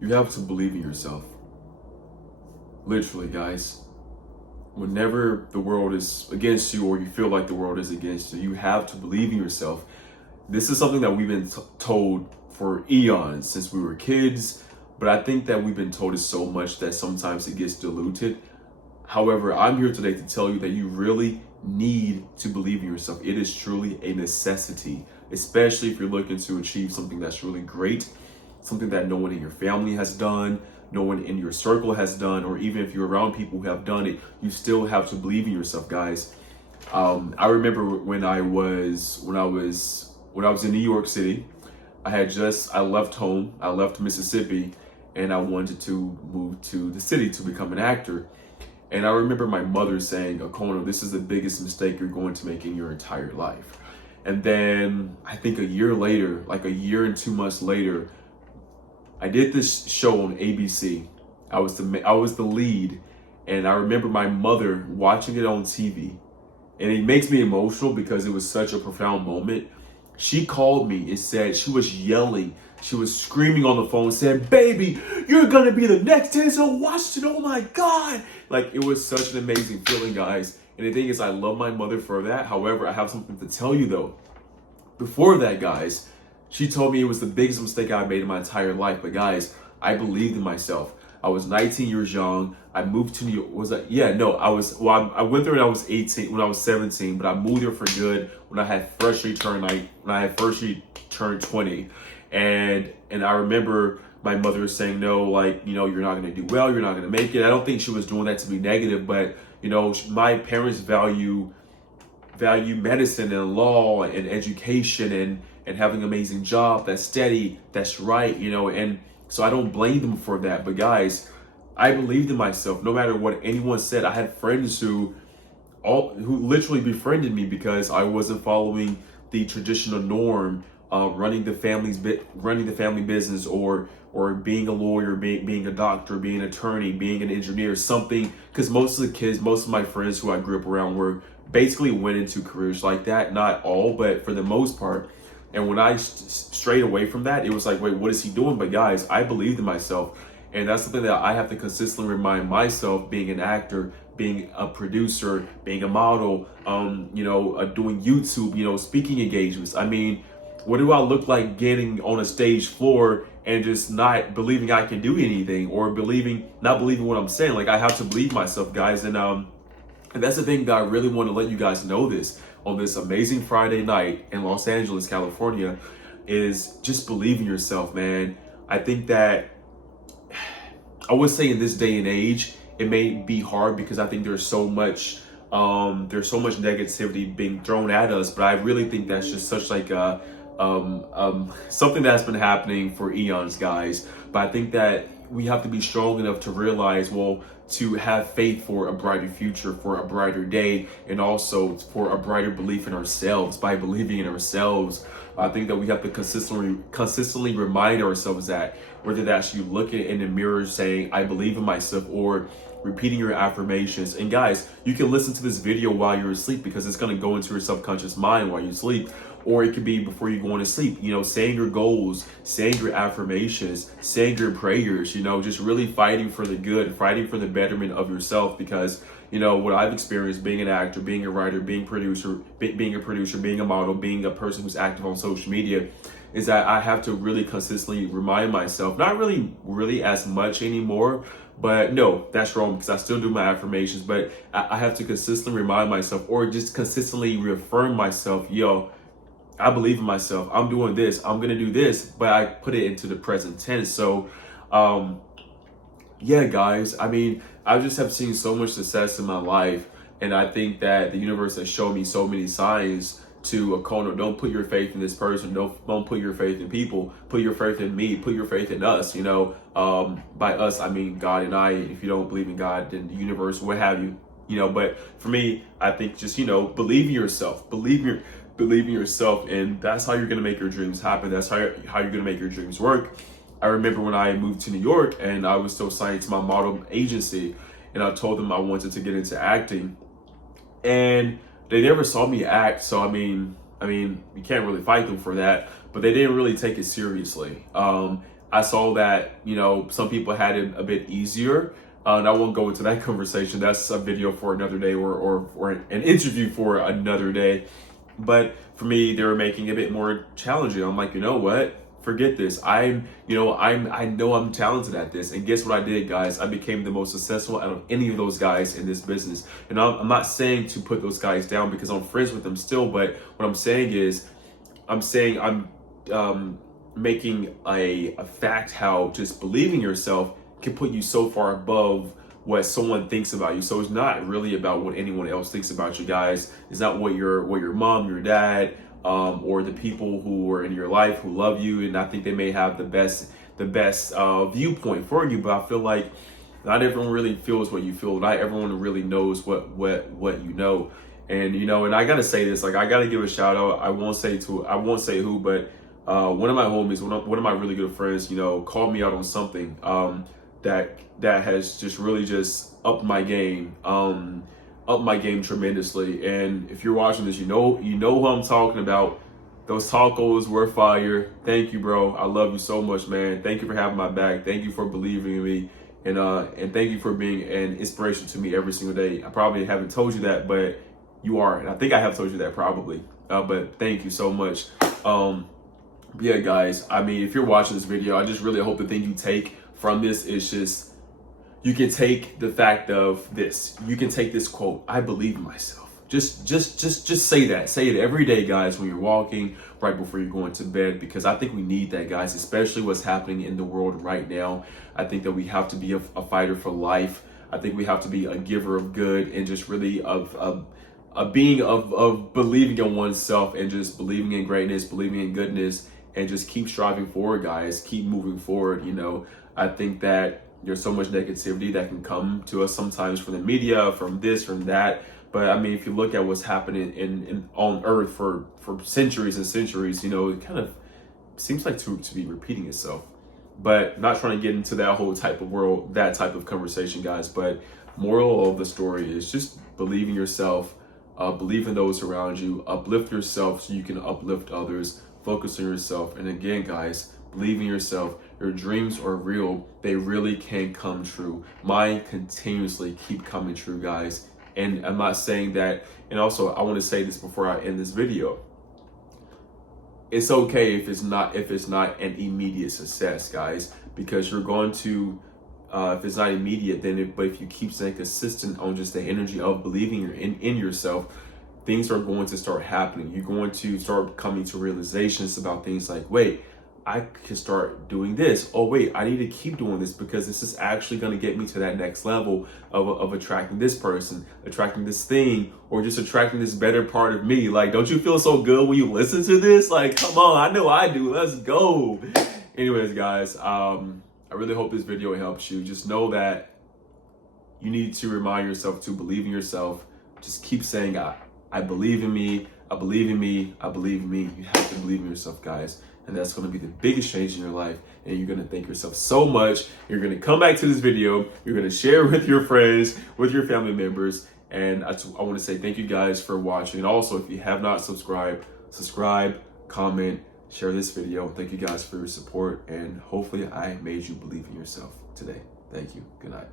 You have to believe in yourself. Literally, guys. Whenever the world is against you or you feel like the world is against you, you have to believe in yourself. This is something that we've been told for eons since we were kids, but I think that we've been told it so much that sometimes it gets diluted. However, I'm here today to tell you that you really need to believe in yourself. It is truly a necessity, especially if you're looking to achieve something that's really great, something that no one in your family has done, no one in your circle has done, or even if you're around people who have done it, you still have to believe in yourself, guys. I remember when I was in New York City. I left home, I left Mississippi, and I wanted to move to the city to become an actor. And I remember my mother saying, Okono, this is the biggest mistake you're going to make in your entire life. And then I think a year later, like a year and 2 months later, I did this show on ABC. I was the lead, and I remember my mother watching it on TV, and it makes me emotional because it was such a profound moment. She called me and said she was yelling, she was screaming on the phone, said, "Baby, you're gonna be the next Denzel Washington! Oh my God!" Like, it was such an amazing feeling, guys. And the thing is, I love my mother for that. However, I have something to tell you though. Before that, guys, she told me it was the biggest mistake I made in my entire life. But guys, I believed in myself. I was 19 years young. I moved to New York. Was that? Yeah, no, I went there when I was 18, when I was 17, but I moved there for good when I had freshly turned 20. And I remember my mother saying, no, like, you're not going to do well. You're not going to make it. I don't think she was doing that to be negative, but my parents value medicine and law and education and having an amazing job that's steady, that's right, and so I don't blame them for that. But guys, I believed in myself no matter what anyone said. I had friends who literally befriended me because I wasn't following the traditional norm, running the family business, or being a lawyer, being a doctor, being an attorney, being an engineer, something. Because most of my friends who I grew up around were basically went into careers like that. Not all, but for the most part. And when I strayed away from that, it was like, wait, what is he doing? But guys, I believed in myself. And that's something that I have to consistently remind myself, being an actor, being a producer, being a model, doing YouTube, speaking engagements. I mean, what do I look like getting on a stage floor and just not believing I can do anything, or not believing what I'm saying? Like, I have to believe myself, guys. And that's the thing that I really want to let you guys know this on this amazing Friday night in Los Angeles, California, is just believe in yourself, man. I think that I would say in this day and age, it may be hard because I think there's so much negativity being thrown at us. But I really think that's just such like a something that's been happening for eons, guys. But I think that we have to be strong enough to realize, well, to have faith for a brighter future, for a brighter day, and also for a brighter belief in ourselves. By believing in ourselves, I think that we have to consistently remind ourselves that, whether that's you looking in the mirror saying, "I believe in myself," or repeating your affirmations. And guys, you can listen to this video while you're asleep because it's going to go into your subconscious mind while you sleep. Or it could be before you go to sleep, saying your goals, saying your affirmations, saying your prayers, just really fighting for the good, fighting for the betterment of yourself. Because, what I've experienced being an actor, being a writer, being a producer, being a model, being a person who's active on social media, is that I have to really consistently remind myself, not really as much anymore, but no, that's wrong because I still do my affirmations, but I have to consistently remind myself, or just consistently reaffirm myself, I believe in myself. I'm doing this. I'm going to do this, but I put it into the present tense. So, yeah, guys, I mean, I just have seen so much success in my life. And I think that the universe has shown me so many signs to Okono. Don't put your faith in this person. Don't put your faith in people. Put your faith in me. Put your faith in us. By us, I mean God and I. If you don't believe in God, then the universe, what have you. But for me, I think just, believe in yourself. Believe in yourself, and that's how you're gonna make your dreams happen. That's how you're gonna make your dreams work. I remember when I moved to New York and I was still signed to my model agency, and I told them I wanted to get into acting, and they never saw me act. So I mean, you can't really fight them for that. But they didn't really take it seriously. I saw that, you know, some people had it a bit easier. And I won't go into that conversation. That's a video for another day, or an interview for another day. But for me, they were making it a bit more challenging. I'm like, you know what? Forget this. I know I'm talented at this. And guess what I did, guys? I became the most successful out of any of those guys in this business. And I'm not saying to put those guys down because I'm friends with them still. But what I'm saying is, I'm making a fact how just believing yourself can put you so far above what someone thinks about you. So it's not really about what anyone else thinks about you, guys. It's not what your mom, your dad, or the people who are in your life who love you, and I think they may have the best viewpoint for you. But I feel like not everyone really feels what you feel. Not everyone really knows what you know. And you know, and I gotta say this, like I gotta give a shout out. I won't say who, but one of my homies, one of my really good friends, you know, called me out on something that has just really just upped my game tremendously. And if you're watching this, you know who I'm talking about. Those tacos were fire. Thank you, bro. I love you so much, man. Thank you for having my back. Thank you for believing in me, and thank you for being an inspiration to me every single day. I probably haven't told you that, but you are, and I think I have told you that probably. But thank you so much. Yeah, guys. I mean, if you're watching this video, I just really hope the thing you take from this is just, you can take the fact of this. You can take this quote, I believe in myself. Just say that. Say it every day, guys, when you're walking, right before you're going to bed, because I think we need that, guys, especially what's happening in the world right now. I think that we have to be a fighter for life. I think we have to be a giver of good, and just really of being of believing in oneself, and just believing in greatness, believing in goodness, and just keep striving forward, guys. Keep moving forward. You know, I think that there's so much negativity that can come to us sometimes from the media, from this, from that. But I mean, if you look at what's happening on Earth for centuries and centuries, you know, it kind of seems like to be repeating itself. But not trying to get into that whole type of world, that type of conversation, guys. But moral of the story is just believe in yourself, believe in those around you, uplift yourself so you can uplift others, focus on yourself. And again, guys, believe in yourself. Your dreams are real. They really can come true. Mine continuously keep coming true, guys. And I'm not saying that, and also I want to say this before I end this video. It's okay if it's not an immediate success, guys, because you're going to, if it's not immediate, but if you keep staying consistent on just the energy of believing in yourself, things are going to start happening. You're going to start coming to realizations about things like, wait, I can start doing this. Oh, wait, I need to keep doing this because this is actually going to get me to that next level of attracting this person, attracting this thing, or just attracting this better part of me. Like, don't you feel so good when you listen to this? Like, come on, I know I do. Let's go. Anyways, guys, I really hope this video helps you. Just know that you need to remind yourself to believe in yourself. Just keep saying, I believe in me. I believe in me. I believe in me. You have to believe in yourself, guys. And that's going to be the biggest change in your life. And you're going to thank yourself so much. You're going to come back to this video. You're going to share with your friends, with your family members. And I want to say thank you guys for watching. And also, if you have not subscribed, subscribe, comment, share this video. Thank you guys for your support. And hopefully I made you believe in yourself today. Thank you. Good night.